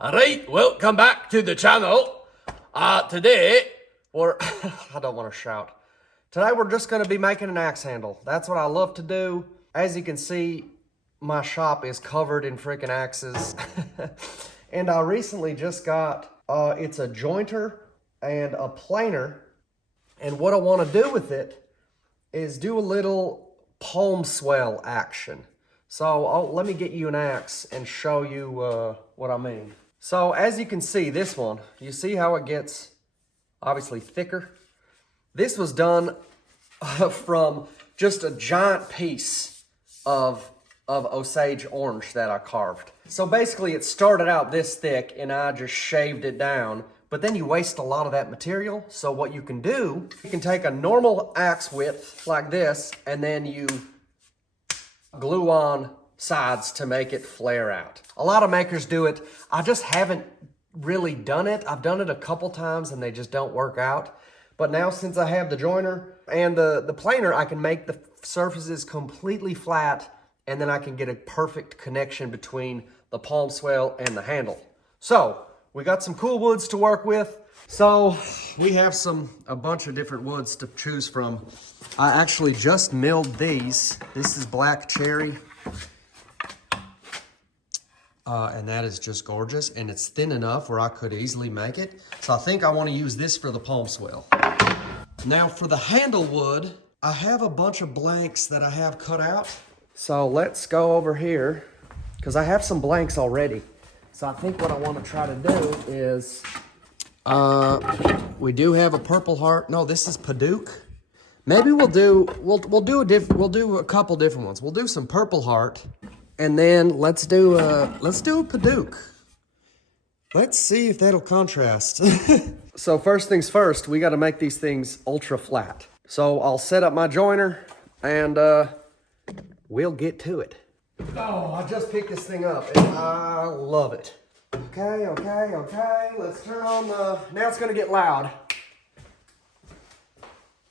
Alright, welcome back to the channel. Today, we're, I don't want to shout. Today we're just going to be making an axe handle. That's what I love to do. As you can see, my shop is covered in freaking axes. And I recently just got, it's a jointer and a planer. And what I want to do with it is do a little palm swell action. So let me get you an axe and show you what I mean. So as you can see, this one, you see how it gets obviously thicker? This was done from just a giant piece of Osage orange that I carved. So basically it started out this thick and I just shaved it down, but then you waste a lot of that material. So what you can do, you can take a normal axe width like this and then you glue on sides to make it flare out. A lot of makers do it. I just haven't really done it. I've done it a couple times and they just don't work out. But now since I have the joiner and the planer, I can make the surfaces completely flat and then I can get a perfect connection between the palm swell and the handle. So we got some cool woods to work with. So we have a bunch of different woods to choose from. I actually just milled these. This is black cherry. And that is just gorgeous, and it's thin enough where I could easily make it. So I think I want to use this for the palm swell. Now for the handle wood, I have a bunch of blanks that I have cut out. So let's go over here, because I have some blanks already. So I think what I want to try to do is, we do have a Purpleheart. No, this is Paduke. Maybe we'll do a couple different ones. We'll do some Purpleheart. And then let's do a Paduke. Let's see if that'll contrast. So first things first, we got to make these things ultra flat. So I'll set up my joiner and we'll get to it. Oh, I just picked this thing up and I love it. Okay. Let's turn on the, now it's gonna get loud.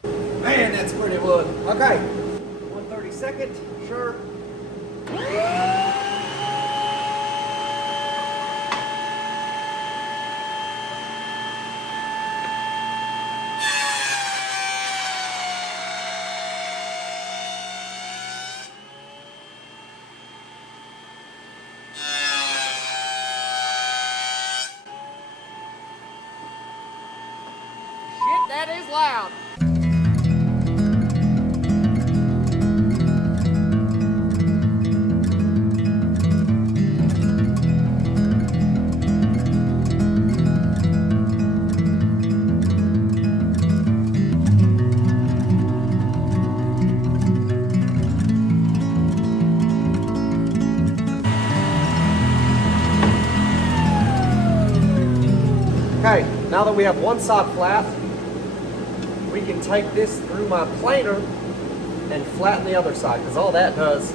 Man, that's pretty wood. Okay, 1/32, sure. Shit, that is loud. Okay, now that we have one side flat, we can take this through my planer and flatten the other side, because all that does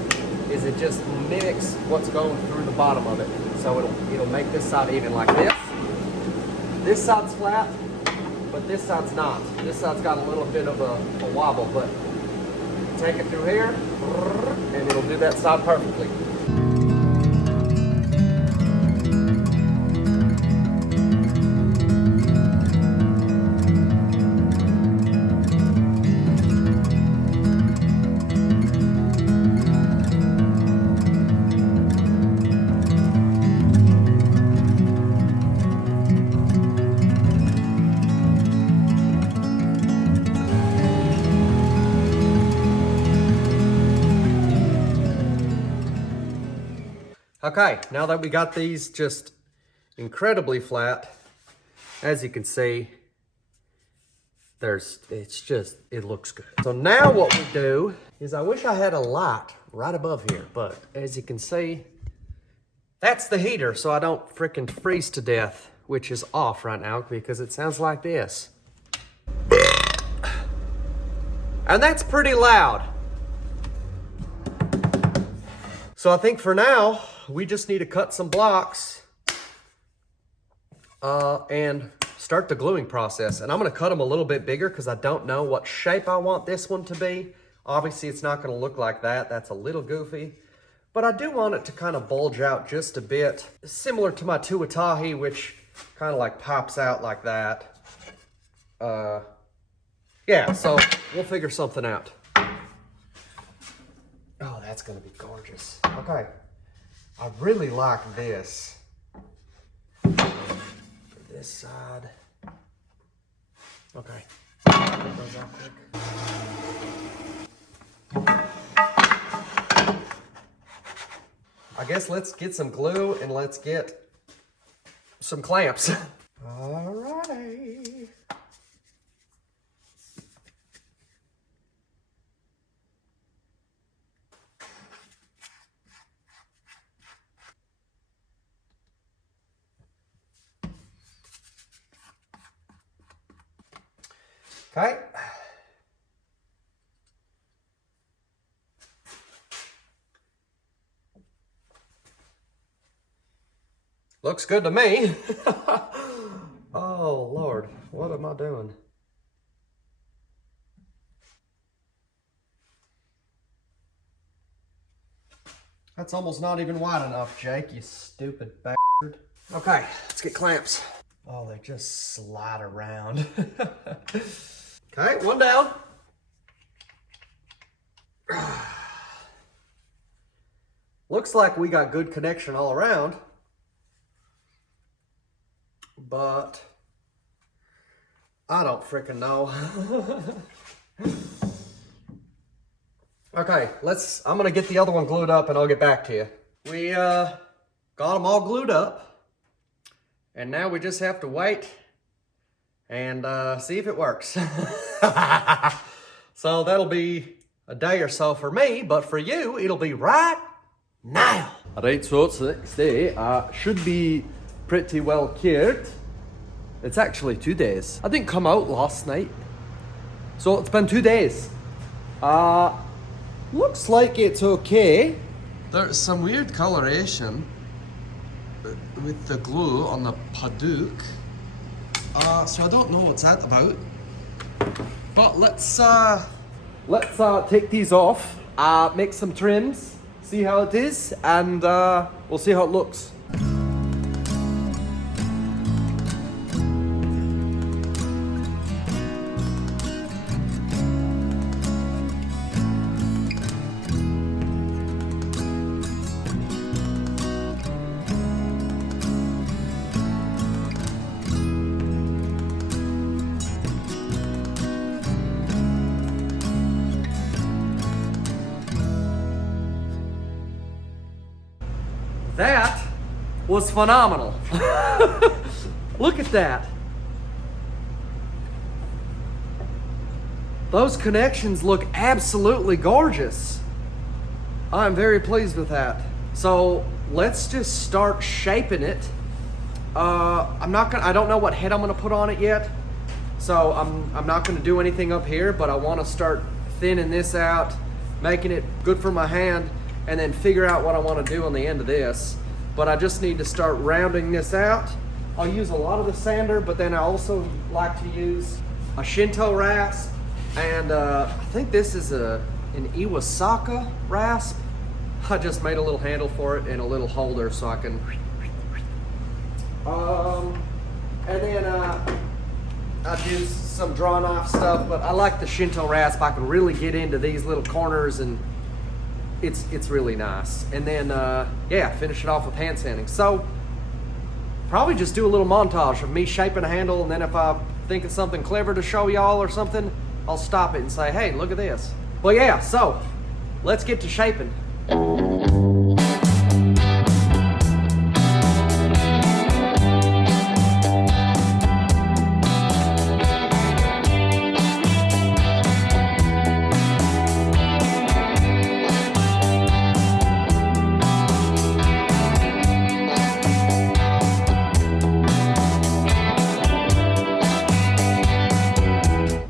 is it just mimics what's going through the bottom of it. So it'll make this side even like this. This side's flat, but this side's not. This side's got a little bit of a wobble, but take it through here, and it'll do that side perfectly. Okay, now that we got these just incredibly flat, as you can see, it looks good. So now what we do is, I wish I had a light right above here, but as you can see, that's the heater, so I don't frickin' freeze to death, which is off right now because it sounds like this. And that's pretty loud. So I think for now, we just need to cut some blocks and start the gluing process. And I'm gonna cut them a little bit bigger because I don't know what shape I want this one to be. Obviously, it's not gonna look like that. That's a little goofy. but I do want it to kind of bulge out just a bit, similar to my tuatahi, which kind of like pops out like that. Yeah, so we'll figure something out. Oh, that's gonna be gorgeous. Okay, I really like this. This side. Okay. Goes out quick. I guess let's get some glue and let's get some clamps. Alrighty. Okay. Looks good to me. Oh, Lord, what am I doing? That's almost not even wide enough, Jake, you stupid bastard. Okay, let's get clamps. Oh, they just slide around. Okay, one down. Looks like we got good connection all around, but I don't freaking know. Okay, I'm gonna get the other one glued up and I'll get back to you. We got them all glued up, and now we just have to wait and see if it works. So that'll be a day or so for me, but for you, it'll be right now. Alright, so it's the next day. Should be pretty well cured. It's actually 2 days. I didn't come out last night, so it's been 2 days. Looks like it's okay. There's some weird coloration with the glue on the paduk. So I don't know what's that about. But let's take these off, make some trims, see how it is, and we'll see how it looks. That was phenomenal. Look at that. Those connections look absolutely gorgeous. I'm very pleased with that. So let's just start shaping it. I don't know what head I'm gonna put on it yet. So I'm not gonna do anything up here, but I wanna start thinning this out, making it good for my hand, and then figure out what I want to do on the end of this. But I just need to start rounding this out. I'll use a lot of the sander, but then I also like to use a Shinto rasp, and I think this is an Iwasaka rasp. I just made a little handle for it and a little holder so I can. And then I'd use some draw knife stuff, but I like the Shinto rasp. I can really get into these little corners, and it's really nice. And then yeah, finish it off with hand sanding. So probably just do a little montage of me shaping a handle, and then if I think of something clever to show y'all or something, I'll stop it and say, hey, look at this. But yeah, so let's get to shaping.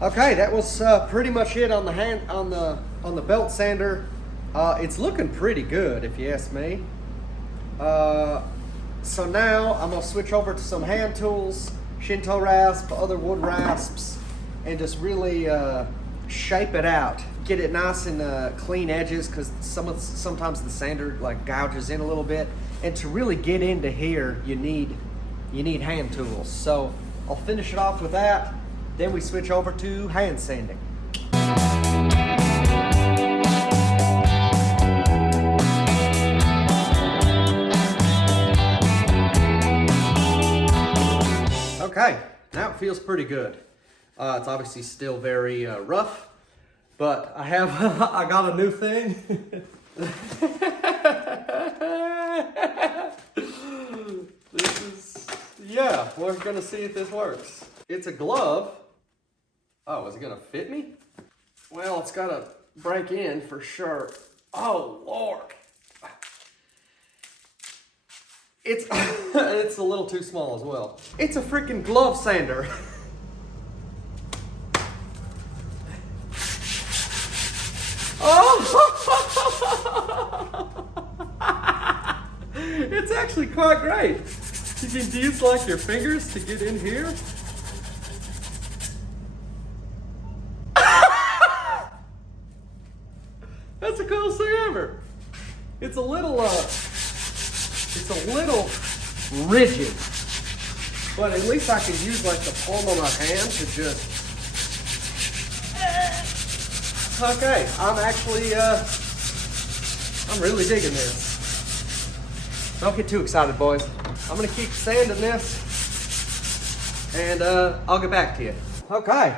Okay, that was pretty much it on the belt sander. It's looking pretty good, if you ask me. So now I'm gonna switch over to some hand tools, Shinto rasp, other wood rasps, and just really shape it out, get it nice and clean edges, because sometimes the sander like gouges in a little bit. And to really get into here, you need hand tools. So I'll finish it off with that. Then we switch over to hand sanding. Okay, now it feels pretty good. It's obviously still very rough, but I got a new thing. Yeah, we're gonna see if this works. It's a glove. Oh, is it gonna fit me? Well, it's gotta break in for sure. Oh, Lord. It's, it's a little too small as well. It's a freaking glove sander. Oh! It's actually quite great. You can use like your fingers to get in here. That's the coolest thing ever. It's a little rigid, but at least I can use like the palm of my hand to just. Okay, I'm really digging this. Don't get too excited, boys. I'm gonna keep sanding this, and I'll get back to you. Okay,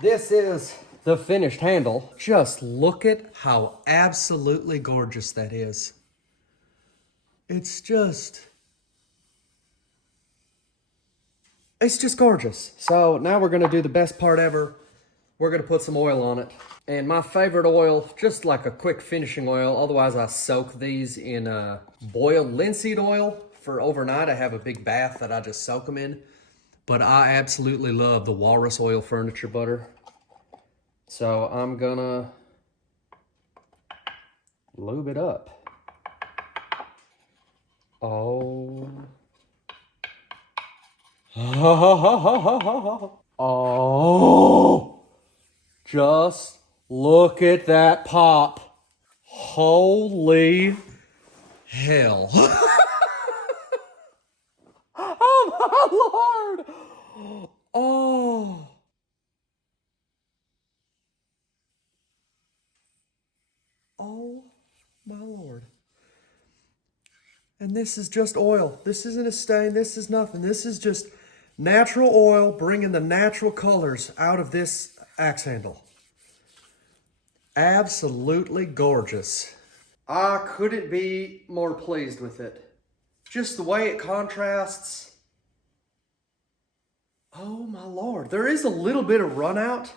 this is the finished handle. Just look at how absolutely gorgeous that is. It's just gorgeous. So now we're gonna do the best part ever. We're gonna put some oil on it. And my favorite oil, just like a quick finishing oil, otherwise I soak these in boiled linseed oil for overnight. I have a big bath that I just soak them in. But I absolutely love the walrus oil furniture butter. So I'm gonna lube it up. Oh. Oh. Just look at that pop. Holy hell. Oh my Lord. Oh. Oh my Lord. And this is just oil. This isn't a stain. This is nothing. This is just natural oil bringing the natural colors out of this axe handle. Absolutely gorgeous. I couldn't be more pleased with it. Just the way it contrasts. Oh my Lord. There is a little bit of run out.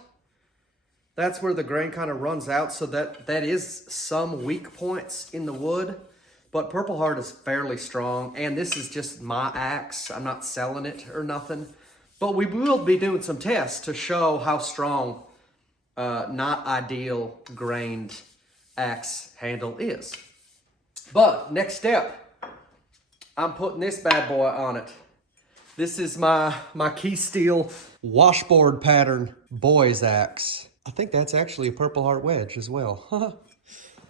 That's where the grain kind of runs out. So that is some weak points in the wood. But Purpleheart is fairly strong. And this is just my axe. I'm not selling it or nothing. But we will be doing some tests to show how strong not ideal grained axe handle is. But next step, I'm putting this bad boy on it. This is my key steel washboard pattern boys axe. I think that's actually a Purpleheart wedge as well.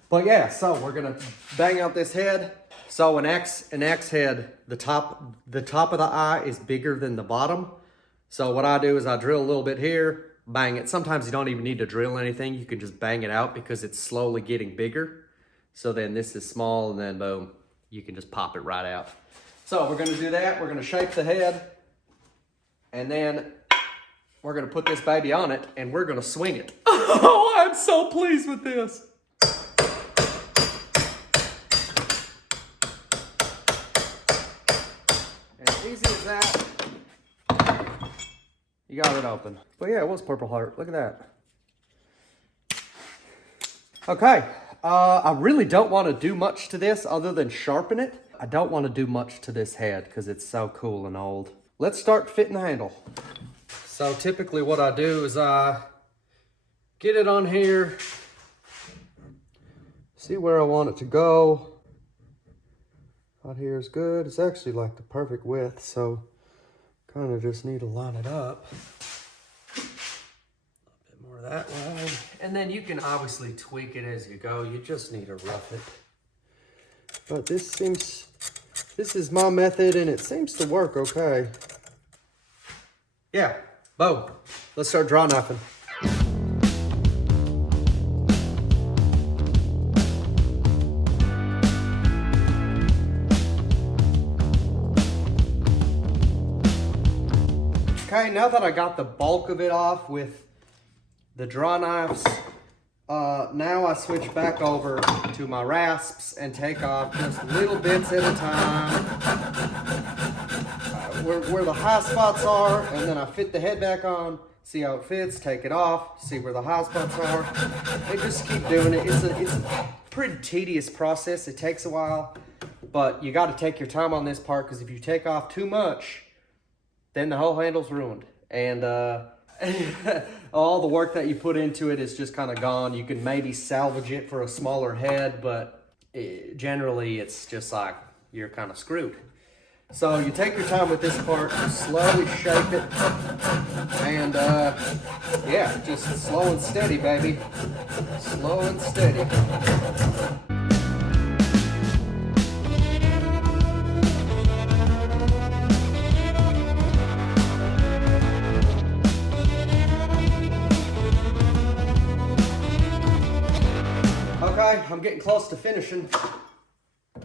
But yeah, so we're gonna bang out this head. So an axe head, the top of the eye is bigger than the bottom. So what I do is I drill a little bit here, bang it. Sometimes you don't even need to drill anything. You can just bang it out because it's slowly getting bigger. So then this is small, and then boom, you can just pop it right out. So we're gonna do that. We're gonna shape the head, and then we're gonna put this baby on it, and we're gonna swing it. Oh, I'm so pleased with this. As easy as that. You got it open. But yeah, it was Purpleheart. Look at that. Okay, I really don't want to do much to this other than sharpen it. I don't want to do much to this head because it's so cool and old. Let's start fitting the handle. So typically what I do is I get it on here, see where I want it to go. Out here is good. It's actually like the perfect width, so kind of just need to line it up. A bit more of that way. And then you can obviously tweak it as you go. You just need to rough it. But this is my method and it seems to work okay. Yeah, boom. Let's start draw knifing. Okay, now that I got the bulk of it off with the draw knives, now I switch back over to my rasps and take off just little bits at a time, where the high spots are, and then I fit the head back on, see how it fits, take it off, see where the high spots are, and just keep doing it. It's a pretty tedious process. It takes a while, but you got to take your time on this part, because if you take off too much, then the whole handle's ruined. And all the work that you put into it is just kind of gone. You can maybe salvage it for a smaller head, but generally it's just like you're kind of screwed. So you take your time with this part, slowly shape it, and yeah, just slow and steady, baby. Slow and steady. Okay, I'm getting close to finishing.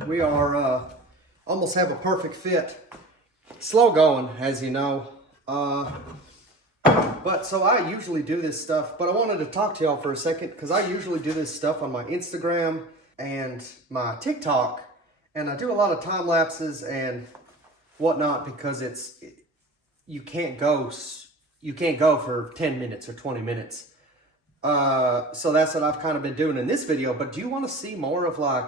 We are almost have a perfect fit. Slow going, as you know. But so I usually do this stuff, but I wanted to talk to y'all for a second, because I usually do this stuff on my Instagram and my TikTok, and I do a lot of time lapses and whatnot, because you can't go for 10 minutes or 20 minutes. So that's what I've kind of been doing in this video. But do you want to see more of like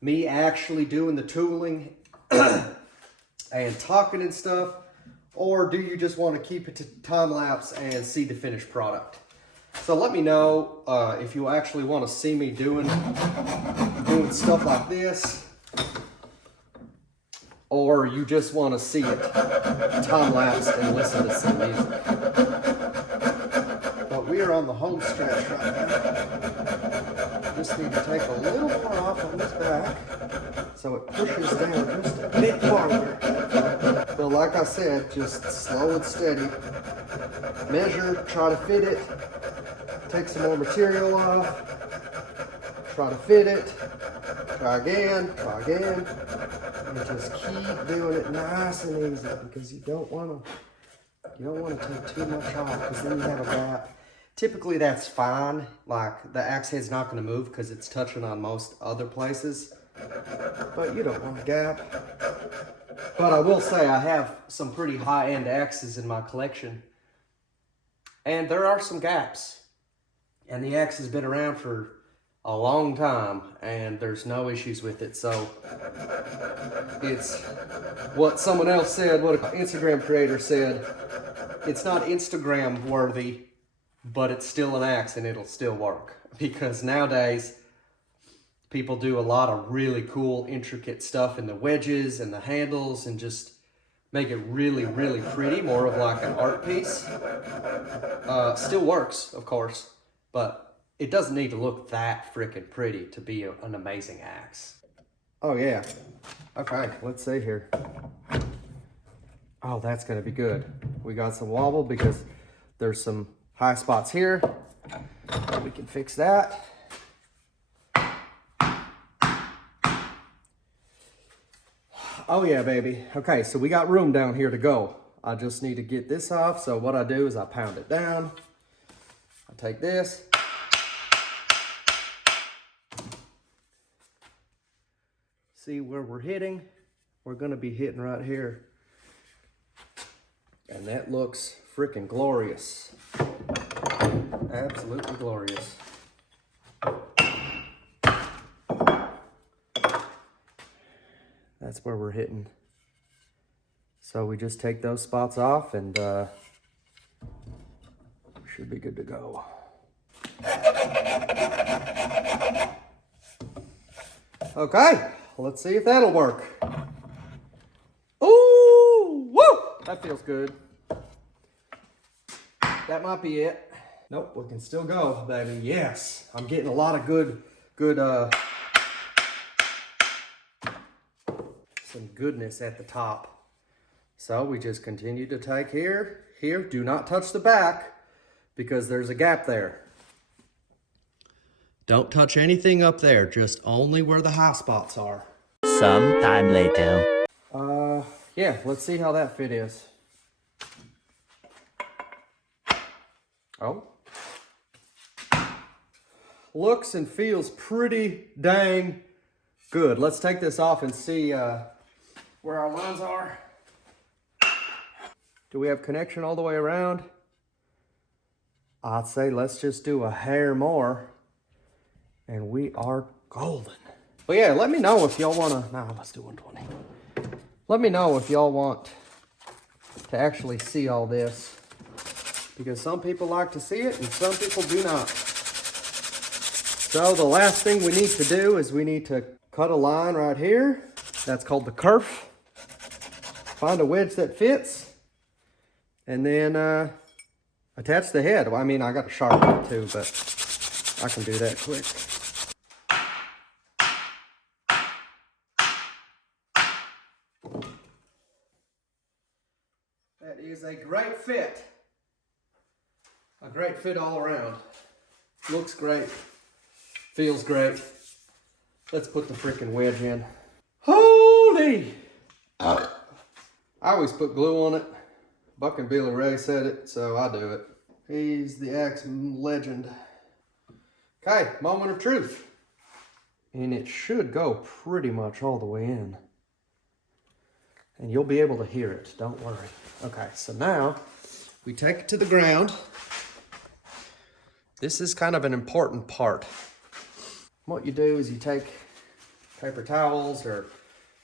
me actually doing the tooling and talking and stuff? Or do you just want to keep it to time lapse and see the finished product? So let me know if you actually want to see me doing stuff like this, or you just want to see it time lapse and listen to some music. We are on the home stretch right now. Just need to take a little more off on this back so it pushes down just a bit farther. But like I said, just slow and steady. Measure, try to fit it. Take some more material off. Try to fit it. Try again, and just keep doing it nice and easy, because you don't want to take too much off, because then you have a gap. Typically that's fine, like the axe head's not going to move because it's touching on most other places, but you don't want a gap. But I will say I have some pretty high-end axes in my collection, and there are some gaps, and the axe has been around for a long time and there's no issues with it. So it's what someone else said, what an Instagram creator said, it's not Instagram worthy, but it's still an axe and it'll still work. Because nowadays, people do a lot of really cool, intricate stuff in the wedges and the handles and just make it really, really pretty, more of like an art piece. Still works, of course, but it doesn't need to look that freaking pretty to be an amazing axe. Oh yeah. Okay, let's see here. Oh, that's gonna be good. We got some wobble because there's some high spots here. We can fix that. Oh yeah, baby. Okay, so we got room down here to go. I just need to get this off. So what I do is I pound it down. I take this. See where we're hitting? We're gonna be hitting right here. And that looks freaking glorious. Absolutely glorious. That's where we're hitting. So we just take those spots off and should be good to go. Okay, let's see if that'll work. Ooh, woo! That feels good. That might be it. Nope, we can still go, baby. Yes, I'm getting a lot of good, some goodness at the top. So we just continue to take here. Do not touch the back because there's a gap there. Don't touch anything up there, just only where the high spots are. Some time later. Yeah, let's see how that fit is. Oh. Looks and feels pretty dang good. Let's take this off and see where our lines are. Do we have connection all the way around? I'd say let's just do a hair more and we are golden. But yeah, let me know if y'all wanna, nah, let's do 120. Let me know if y'all want to actually see all this, because some people like to see it and some people do not. So the last thing we need to do is we need to cut a line right here. That's called the kerf. Find a wedge that fits and then attach the head. Well, I mean, I got to sharpen it too, but I can do that quick. That is a great fit. A great fit all around. Looks great. Feels great. Let's put the freaking wedge in. Holy! I always put glue on it. Buck and Billy Ray said it, so I do it. He's the axe legend. Okay, moment of truth. And it should go pretty much all the way in. And you'll be able to hear it, don't worry. Okay, so now we take it to the ground. This is kind of an important part. What you do is you take paper towels, or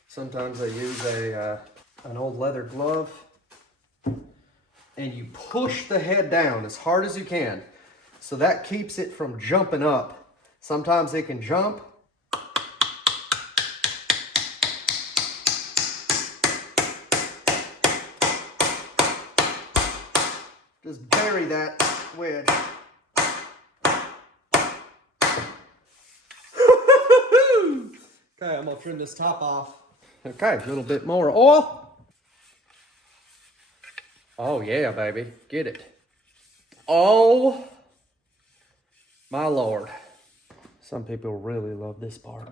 sometimes I use an old leather glove, and you push the head down as hard as you can. So that keeps it from jumping up. Sometimes it can jump. Just bury that wedge. Okay, I'm gonna trim this top off. Okay, a little bit more oil. Oh yeah, baby, get it. Oh my Lord. Some people really love this part.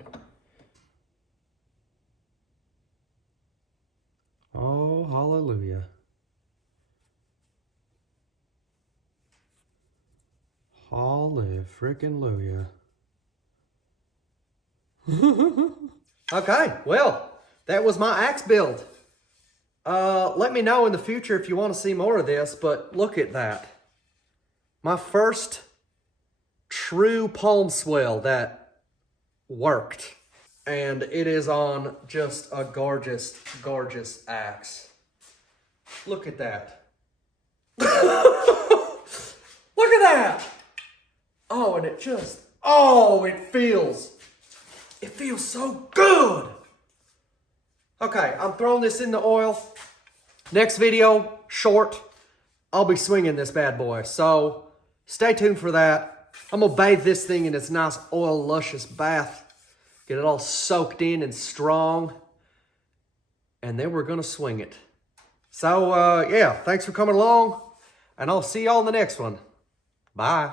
Oh, hallelujah. Holy frickin' Luya. Okay, well, that was my axe build. Let me know in the future if you want to see more of this, but look at that. My first true palm swell that worked. And it is on just a gorgeous, gorgeous axe. Look at that. Look at that. Oh, and it just, oh, it feels so good. Okay, I'm throwing this in the oil. Next video, short, I'll be swinging this bad boy. So stay tuned for that. I'm gonna bathe this thing in its nice oil luscious bath. Get it all soaked in and strong. And then we're gonna swing it. So yeah, thanks for coming along. And I'll see y'all in the next one. Bye.